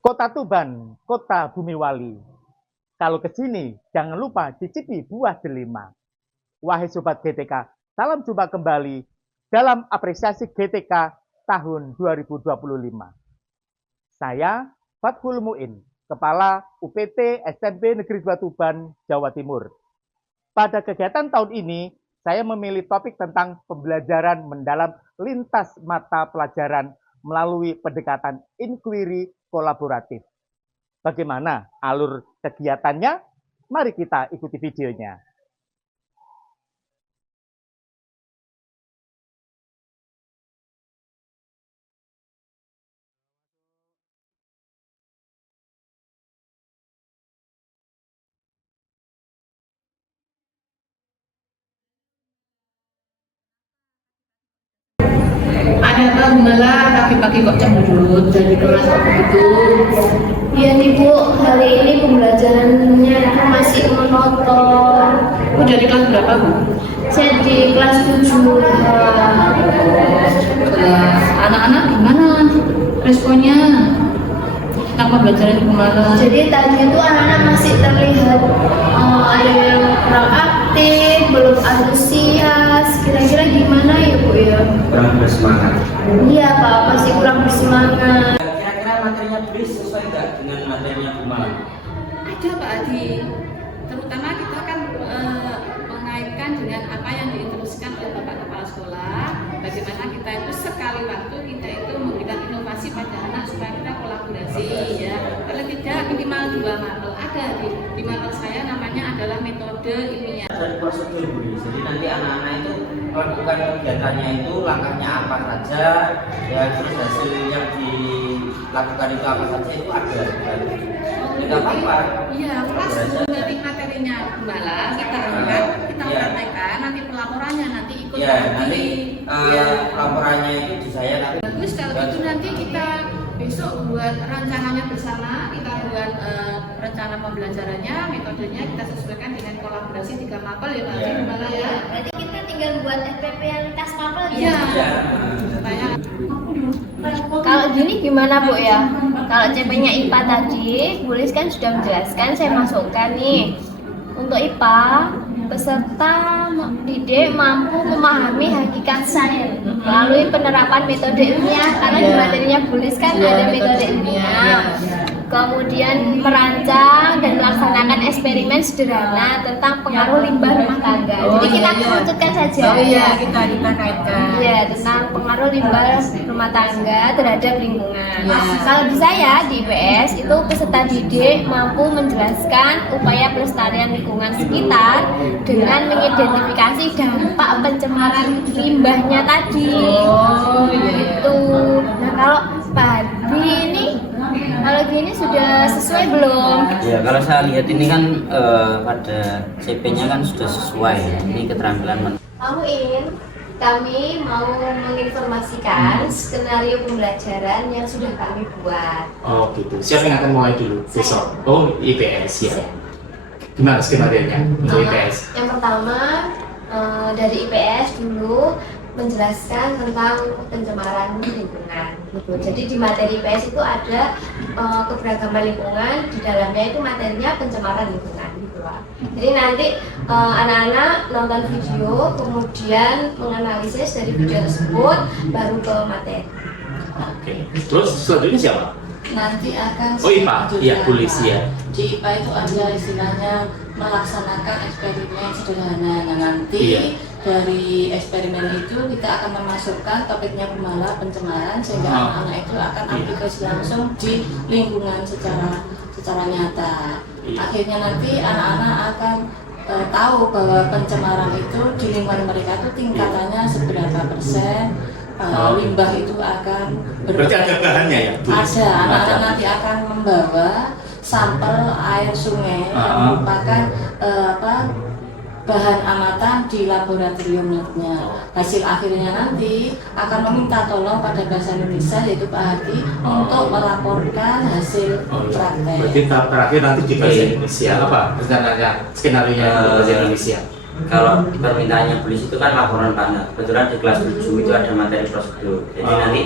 Kota Tuban, kota bumi wali. Kalau ke sini, jangan lupa cicipi buah delima. Wahai Sobat GTK, salam jumpa kembali dalam apresiasi GTK tahun 2025. Saya Fathul Muin, Kepala UPT SMP Negeri 2 Tuban, Jawa Timur. Pada kegiatan tahun ini, saya memilih topik tentang pembelajaran mendalam lintas mata pelajaran melalui pendekatan inquiry kolaboratif. Bagaimana alur kegiatannya? Mari kita ikuti videonya. Ada apa Gumala pagi-pagi kok cemberut dari kelas waktu itu? Iya nih Bu, hari ini pembelajarannya masih monoton. Bu dari kelas berapa Bu? Saya di kelas 7. Anak-anak gimana responnya tentang pembelajaran Gumala? Jadi tadi itu anak-anak masih terlihat ada yang kurang aktif, belum antusias. Kira-kira gimana ya Bu ya? Kurang bersemangat. Iya Pak, masih kurang bersemangat. Kira-kira materinya Blis sesuai nggak dengan materinya Gumal? Ada Pak Adi, terutama kita kan mengaitkan dengan apa yang diinstruksikan oleh Bapak Kepala Sekolah, bagaimana kita itu sekali waktu kita itu memberikan inovasi pada anak supaya kita kolaborasi ya, kalau tidak minimal 2 mapel ada di mapel saya namanya adalah metode ilmiah. Dari prosedur Blis, jadi nanti anak-anak itu melakukan kegiatannya itu langkahnya apa saja, ya terus hasil yang dilakukan itu apa saja itu ada. Tidak apa-apa. Iya, kelas nanti materinya Gumala kita angkat, kita praktekkan, nanti pelaporannya nanti ikut Ya, nanti laporannya itu di saya. Bagus kalau itu nanti kita besok buat rencananya bersama, kita buat rencana pembelajarannya, metodenya kita sesuaikan dengan kolaborasi 3 mapel ya Pak Ya. Gimana ya? Berarti kita tinggal buat FPP yang lintas mapel Iya. Ya. Supaya Kalau gini gimana Bu ya? Kalau CP-nya IPA tadi, Bu Lis kan sudah menjelaskan, saya masukkan nih. Untuk IPA, peserta didik mampu memahami hakikat sains melalui penerapan metode ilmiah, karena di materinya Bu Lis kan ada metode ilmiah. Kemudian merancang dan melaksanakan eksperimen sederhana tentang pengaruh limbah rumah tangga. Jadi kita kerucutkan saja. Oh iya, kita kaitkan. Iya, tentang pengaruh limbah rumah tangga terhadap lingkungan. Ya. Kalau di saya di IPS itu peserta didik mampu menjelaskan upaya pelestarian lingkungan sekitar dengan mengidentifikasi dampak pencemaran limbahnya tadi. Oh iya. Itu. Nah, kalau Pak Hadi ini kalau gini sudah sesuai belum? Ya, kalau saya lihat ini kan pada CP-nya kan sudah sesuai. Ini keterampilan Pak Muin, kami mau menginformasikan skenario pembelajaran yang sudah kami buat. Oh gitu. Siapa yang akan mulai dulu besok? Oh IPS ya. Gimana skenario-nya untuk IPS? Yang pertama dari IPS dulu menjelaskan tentang pencemaran lingkungan. Gitu. Jadi di materi IPS itu ada keberagaman lingkungan, di dalamnya itu materinya pencemaran lingkungan. Gitu lah. Jadi nanti anak-anak nonton video, kemudian menganalisis dari video tersebut, baru ke materi. Oke. Terus selanjutnya siapa? Nanti akan Oh IPA, iya tulis ya. Di IPA itu ada istilahnya melaksanakan eksperimen sederhana. Nah nanti Iya. dari eksperimen itu kita akan memasukkan topiknya Gumala pencemaran sehingga anak-anak itu akan aplikasi langsung di lingkungan secara nyata. Iya. Akhirnya nanti anak-anak akan tahu bahwa pencemaran itu di lingkungan mereka itu tingkatannya seberapa persen. Limbah itu akan Berarti ada bahannya ya? ada, anak-anak nanti akan membawa sampel air sungai yang merupakan bahan amatan di laboratorium nantinya. Hasil akhirnya nanti akan meminta tolong pada bahasa Indonesia yaitu Pak Hadi untuk melaporkan hasil praktek. Berarti tahap terakhir nanti di bahasa Indonesia apa rencananya skenario-nya untuk bahasa Indonesia? Kalau permintaannya Blis itu kan laporan panel. Kebetulan di kelas 7 itu ada materi prosedur. Jadi nanti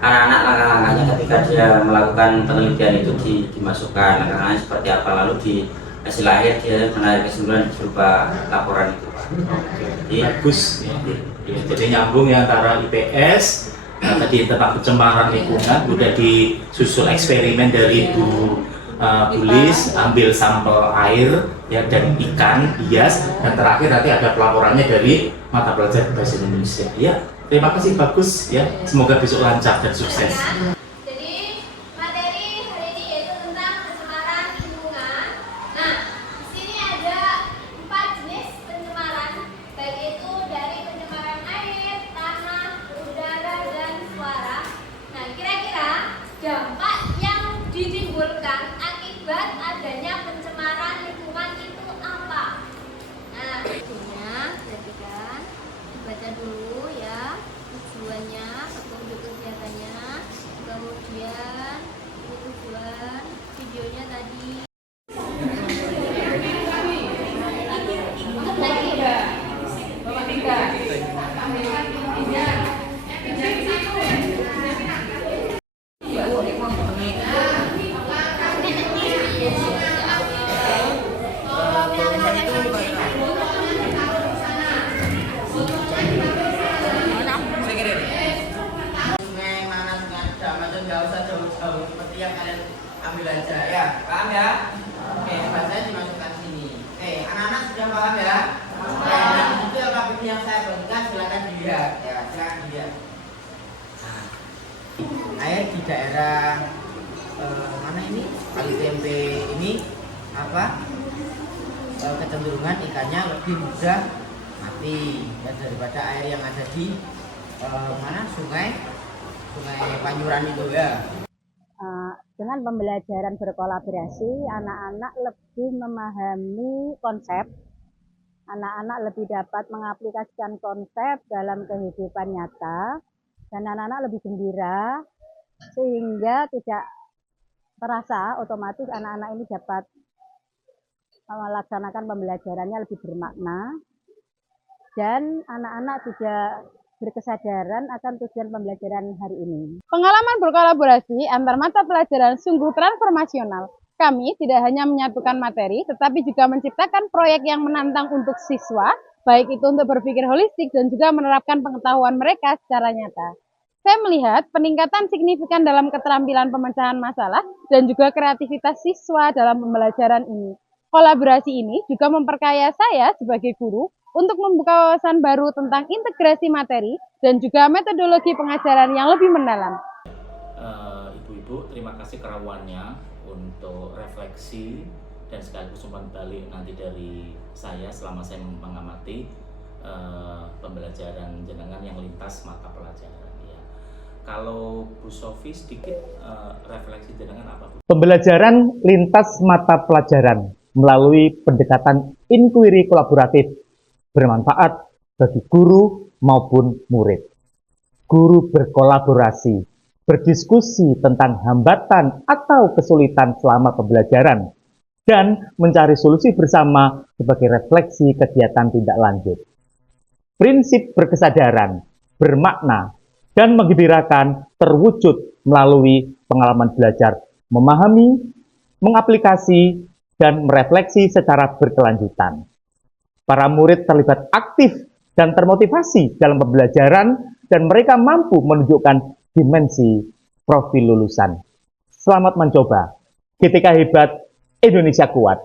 anak-anak langkah-langkahnya ketika dia melakukan penelitian itu dimasukkan langkah-langkahnya seperti apa, lalu di hasil akhir dia menarik kesimpulan berupa laporan itu. Oke, bagus ya. Ya, jadi nyambung ya antara IPS tadi tentang pencemaran lingkungan, udah disusul eksperimen dari Bu Bulis, ambil sampel air ya dan ikan hias, dan terakhir nanti ada pelaporannya dari mata pelajaran bahasa Indonesia. Ya, terima kasih, bagus ya. Semoga besok lancar dan sukses. Jadi materi hari ini yaitu tentang pencemaran lingkungan. Nah, di sini ada 4 jenis pencemaran, baik itu dari pencemaran air, tanah, udara, dan suara. Nah, kira-kira dampak yang ditimbulkan akibat adanya pencemaran lingkungan itu apa? Nah, perhatikan, baca dulu ya tujuannya, petunjuk kegiatannya, kemudian tujuan videonya tadi. Sungai mana sungai Dama itu nggak usah jauh-jauh, seperti yang kalian ambil aja ya, paham ya? Oke, bahasanya dimasukkan sini. Oke, anak-anak sudah paham ya? Oke, nah itu apapun yang saya bagikan silakan dilihat ya, silakan dilihat. Nah, air di daerah mana ini? Kali Tempe ini apa? Kecenderungan ikannya lebih mudah mati ya, daripada air yang ada di mana sungai Panjuran itu ya. Dengan pembelajaran berkolaborasi, anak-anak lebih memahami konsep, anak-anak lebih dapat mengaplikasikan konsep dalam kehidupan nyata, dan anak-anak lebih gembira, sehingga tidak terasa otomatis anak-anak ini dapat melaksanakan pembelajarannya lebih bermakna, dan anak-anak juga berkesadaran akan tujuan pembelajaran hari ini. Pengalaman berkolaborasi antar mata pelajaran sungguh transformasional. Kami tidak hanya menyatukan materi, tetapi juga menciptakan proyek yang menantang untuk siswa, baik itu untuk berpikir holistik dan juga menerapkan pengetahuan mereka secara nyata. Saya melihat peningkatan signifikan dalam keterampilan pemecahan masalah dan juga kreativitas siswa dalam pembelajaran ini. Kolaborasi ini juga memperkaya saya sebagai guru untuk membuka wawasan baru tentang integrasi materi dan juga metodologi pengajaran yang lebih mendalam. Ibu-ibu, terima kasih kerawannya untuk refleksi dan sekaligus umpan balik nanti dari saya selama saya mengamati pembelajaran jenengan yang lintas mata pelajaran. Ya. Kalau Bu Sofi sedikit refleksi jenengan apa, Bu? Pembelajaran lintas mata pelajaran melalui pendekatan inquiry kolaboratif bermanfaat bagi guru maupun murid. Guru berkolaborasi, berdiskusi tentang hambatan atau kesulitan selama pembelajaran, dan mencari solusi bersama sebagai refleksi kegiatan tindak lanjut. Prinsip berkesadaran, bermakna, dan menggembirakan terwujud melalui pengalaman belajar, memahami, mengaplikasi, dan merefleksi secara berkelanjutan. Para murid terlibat aktif dan termotivasi dalam pembelajaran dan mereka mampu menunjukkan dimensi profil lulusan. Selamat mencoba. GTK hebat, Indonesia kuat.